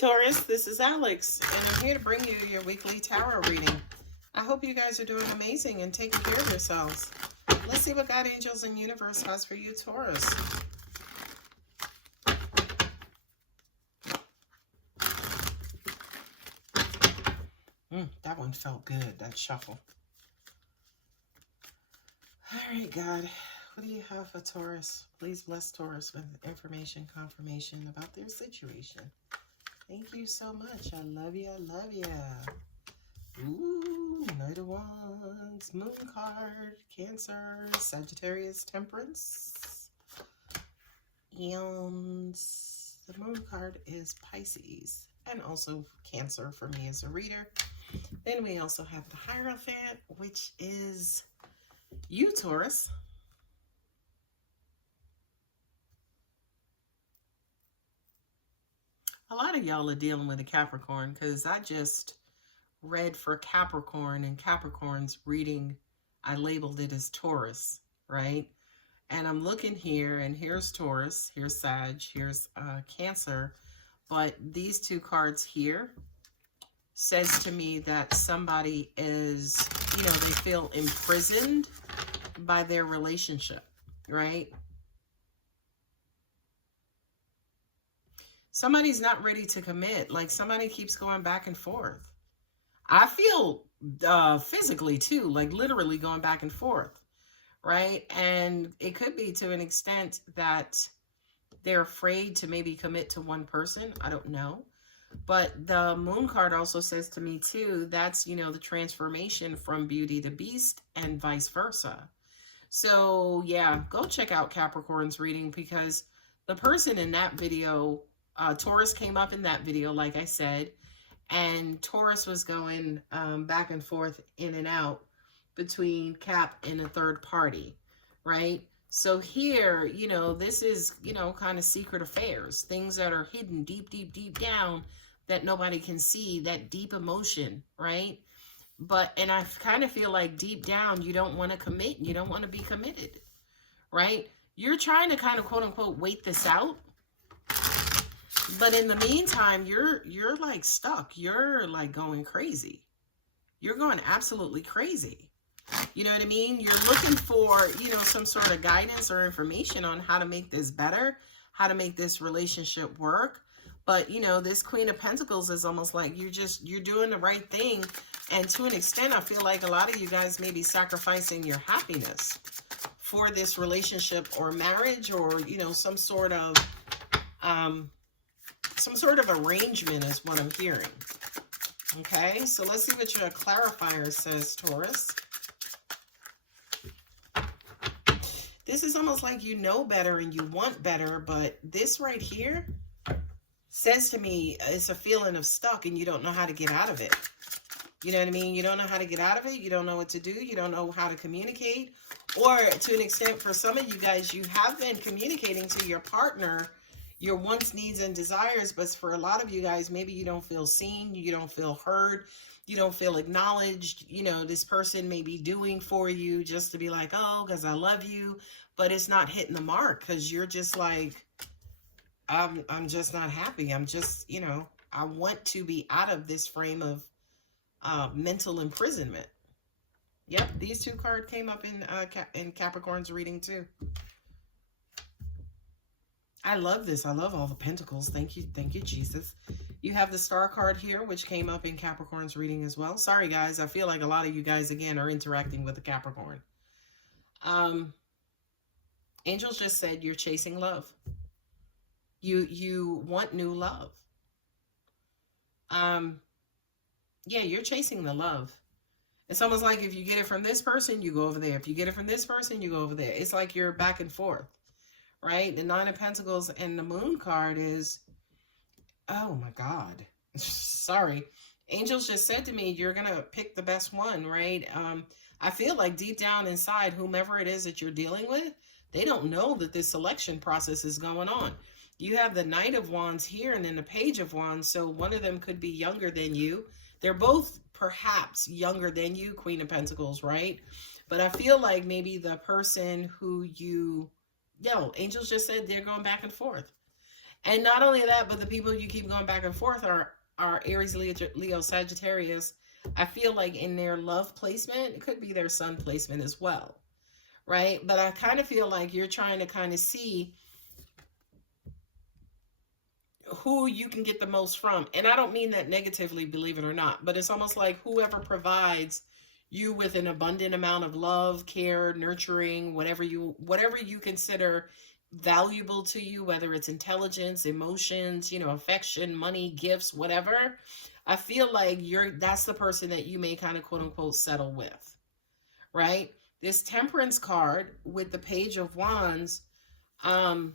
Taurus, this is Alex, and I'm here to bring you your weekly tarot reading. I hope you guys are doing amazing and taking care of yourselves. Let's see what God, angels, and universe has for you, Taurus. That one felt good, that shuffle. All right, God, what do you have for Taurus? Please bless Taurus with information, confirmation about their situation. Thank you so much. I love you. I love you. Ooh, Knight of Wands, Moon card, Cancer, Sagittarius, Temperance. And the Moon card is Pisces. And also Cancer for me as a reader. Then we also have the Hierophant, which is you, Taurus. A lot of y'all are dealing with a Capricorn because I just read for Capricorn, and Capricorn's reading, I labeled it as Taurus, right? And I'm looking here, and here's Taurus, here's Sag, here's Cancer. But these two cards here says to me that somebody is, you know, they feel imprisoned by their relationship, right? Somebody's not ready to commit. Like somebody keeps going back and forth. I feel physically too, like literally going back and forth, right? And it could be to an extent that they're afraid to maybe commit to one person. I don't know. But the Moon card also says to me too, that's, you know, the transformation from beauty to beast and vice versa. So yeah, go check out Capricorn's reading because the person in that video, Taurus came up in that video, like I said, and Taurus was going back and forth in and out between Cap and a third party, right? So here, you know, this is, you know, kind of secret affairs, things that are hidden deep, deep, deep down that nobody can see, that deep emotion, right? But, and I kind of feel like deep down, you don't want to commit. You don't want to be committed, right? You're trying to kind of quote unquote, wait this out. But in the meantime, you're like stuck. You're like going crazy. You're going absolutely crazy. You know what I mean? You're looking for, you know, some sort of guidance or information on how to make this better, how to make this relationship work. But, you know, this Queen of Pentacles is almost like you're doing the right thing. And to an extent, I feel like a lot of you guys may be sacrificing your happiness for this relationship or marriage or, you know, some sort of arrangement is what I'm hearing. Okay, so let's see what your clarifier says, Taurus. This is almost like you know better and you want better, but this right here says to me it's a feeling of stuck and you don't know how to get out of it. You know what I mean? You don't know how to get out of it. You don't know what to do. You don't know how to communicate. Or to an extent, for some of you guys, you have been communicating to your partner your wants, needs, and desires. But for a lot of you guys, maybe you don't feel seen. You don't feel heard. You don't feel acknowledged. You know, this person may be doing for you just to be like, oh, because I love you. But it's not hitting the mark because you're just like, I'm just not happy. I'm just, you know, I want to be out of this frame of mental imprisonment. Yep, these two cards came up in Capricorn's reading too. I love this. I love all the pentacles. Thank you, Jesus. You have the Star card here, which came up in Capricorn's reading as well. Sorry, guys. I feel like a lot of you guys, again, are interacting with the Capricorn. Angels just said you're chasing love. You want new love. Yeah, you're chasing the love. It's almost like if you get it from this person, you go over there. If you get it from this person, you go over there. It's like you're back and forth, right? The Nine of Pentacles and the Moon card is, oh my God. Sorry. Angels just said to me, you're going to pick the best one, right? I feel like deep down inside, whomever it is that you're dealing with, they don't know that this selection process is going on. You have the Knight of Wands here and then the Page of Wands. So one of them could be younger than you. They're both perhaps younger than you, Queen of Pentacles, right? But I feel like maybe the person who angels just said they're going back and forth. And not only that, but the people you keep going back and forth are Aries, Leo, Sagittarius. I feel like in their love placement, it could be their sun placement as well, right? But I kind of feel like you're trying to kind of see who you can get the most from. And I don't mean that negatively, believe it or not, but it's almost like whoever provides you with an abundant amount of love, care, nurturing, whatever you consider valuable to you, whether it's intelligence, emotions, affection, money, gifts, whatever. I feel like that's the person that you may kind of quote unquote settle with, right? This Temperance card with the Page of Wands, I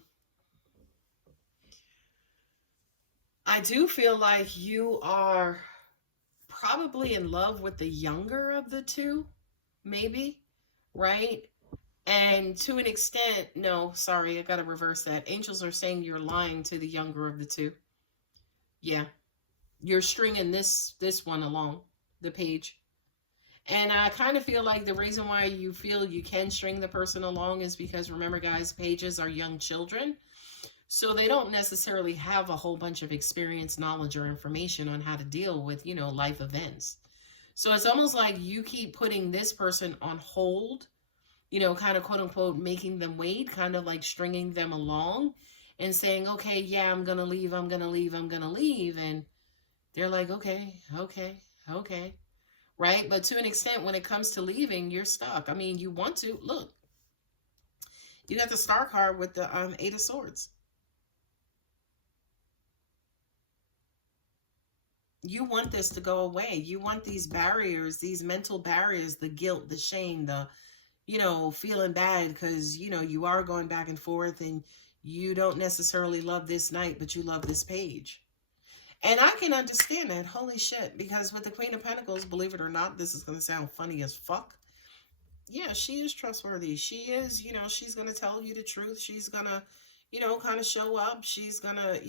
do feel like you are probably in love with the younger of the two, maybe, right? And to an extent, no, sorry, I got to reverse that. Angels are saying you're lying to the younger of the two. Yeah, you're stringing this one along, the page. And I kind of feel like the reason why you feel you can string the person along is because, remember, guys, pages are young children. So they don't necessarily have a whole bunch of experience, knowledge, or information on how to deal with, life events. So it's almost like you keep putting this person on hold, kind of quote unquote making them wait, kind of like stringing them along and saying, okay, yeah, I'm going to leave, I'm going to leave, I'm going to leave. And they're like, okay, okay, okay. Right? But to an extent, when it comes to leaving, you're stuck. I mean, you want to. Look, you got the Star card with the Eight of Swords. You want this to go away. You want these barriers, these mental barriers, the guilt, the shame, the, feeling bad because, you are going back and forth and you don't necessarily love this knight, but you love this page. And I can understand that. Holy shit. Because with the Queen of Pentacles, believe it or not, this is going to sound funny as fuck. Yeah, she is trustworthy. She is, she's going to tell you the truth. She's going to, kind of show up. She's going to,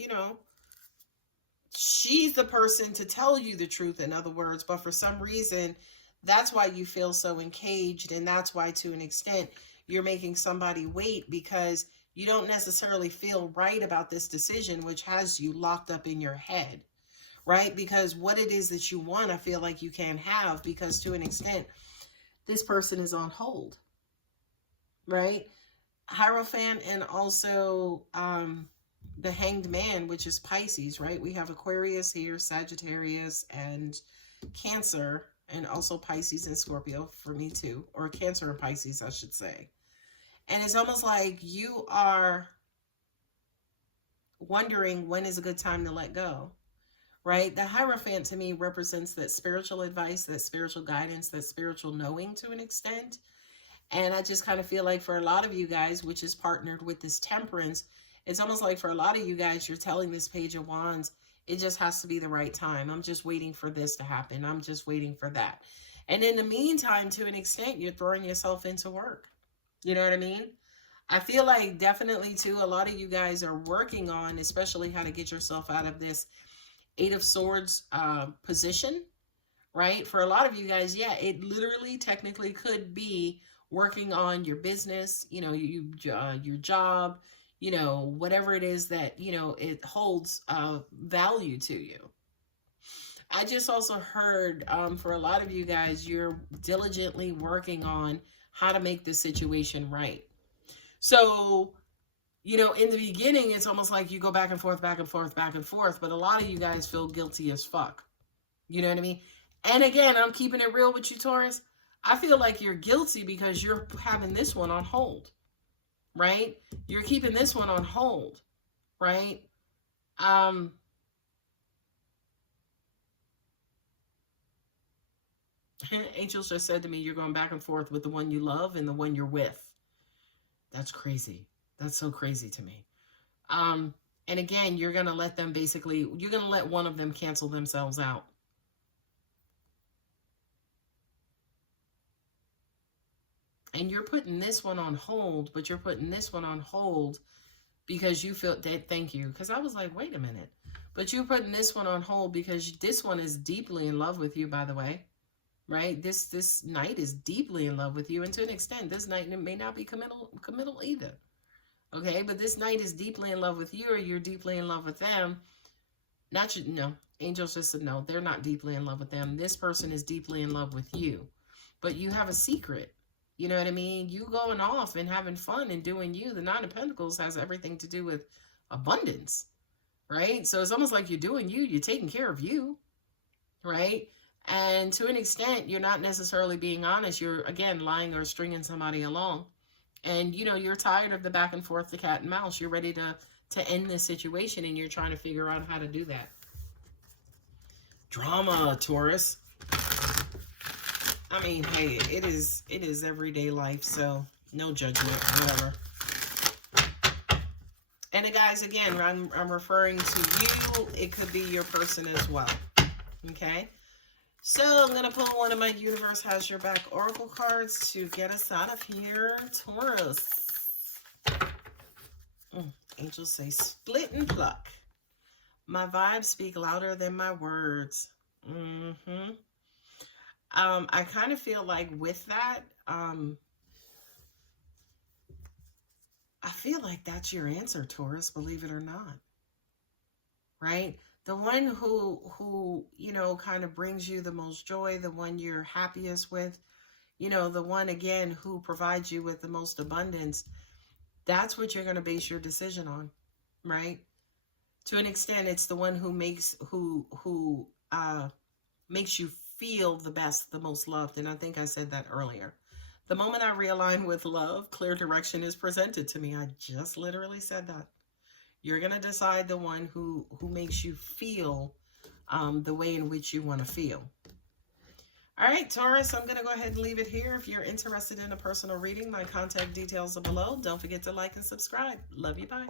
she's the person to tell you the truth, in other words. But for some reason, that's why you feel so encaged. And that's why, to an extent, you're making somebody wait because you don't necessarily feel right about this decision, which has you locked up in your head, right? Because what it is that you want, I feel like you can't have because, to an extent, this person is on hold, right? Hierophant and also the Hanged Man, which is Pisces, right? We have Aquarius here, Sagittarius, and Cancer, and also Pisces and Scorpio for me too, or Cancer and Pisces, I should say. And it's almost like you are wondering when is a good time to let go, right? The Hierophant to me represents that spiritual advice, that spiritual guidance, that spiritual knowing to an extent. And I just kind of feel like for a lot of you guys, which is partnered with this Temperance, it's almost like for a lot of you guys, you're telling this Page of Wands, it just has to be the right time. I'm just waiting for this to happen. I'm just waiting for that. And in the meantime, to an extent, you're throwing yourself into work. You know what I mean? I feel like definitely too, a lot of you guys are working on, especially how to get yourself out of this Eight of Swords position, right? For a lot of you guys, yeah, it literally technically could be working on your business, your job, whatever it is that, it holds value to you. I just also heard for a lot of you guys, you're diligently working on how to make this situation right. So, in the beginning, it's almost like you go back and forth, back and forth, back and forth. But a lot of you guys feel guilty as fuck. You know what I mean? And again, I'm keeping it real with you, Taurus. I feel like you're guilty because you're having this one on hold, right? You're keeping this one on hold, right? Angels just said to me, you're going back and forth with the one you love and the one you're with. That's crazy. That's so crazy to me. And again, you're going to let them you're going to let one of them cancel themselves out. And you're putting this one on hold, but you're putting this one on hold because you feel that, thank you. Because I was like, wait a minute. But you're putting this one on hold because this one is deeply in love with you, by the way. Right? This knight is deeply in love with you. And to an extent, this knight may not be committal either. Okay, but this knight is deeply in love with you, or you're deeply in love with them. Not you, no. Angels just said no, they're not deeply in love with them. This person is deeply in love with you. But you have a secret. You know what I mean? You going off and having fun and doing you. The Nine of Pentacles has everything to do with abundance, right? So it's almost like you're doing you, you're taking care of you, right? And to an extent, you're not necessarily being honest. You're, again, lying or stringing somebody along. And, you know, you're tired of the back and forth, the cat and mouse. You're ready to end this situation, and you're trying to figure out how to do that. Drama, Taurus. I mean, hey, it is everyday life, so no judgment, whatever. And guys, again, I'm referring to you. It could be your person as well. Okay? So I'm going to pull one of my Universe Has Your Back Oracle cards to get us out of here. Taurus. Angels say split and pluck. My vibes speak louder than my words. I kind of feel like with that, I feel like that's your answer, Taurus, believe it or not. Right? The one who, you know, kind of brings you the most joy, the one you're happiest with, you know, the one, again, who provides you with the most abundance. That's what you're going to base your decision on, right? To an extent, it's the one who makes you feel the best, the most loved. And I think I said that earlier. The moment I realign with love, clear direction is presented to me. I just literally said that. You're going to decide the one who makes you feel the way in which you want to feel. All right, Taurus, I'm going to go ahead and leave it here. If you're interested in a personal reading, my contact details are below. Don't forget to like and subscribe. Love you. Bye.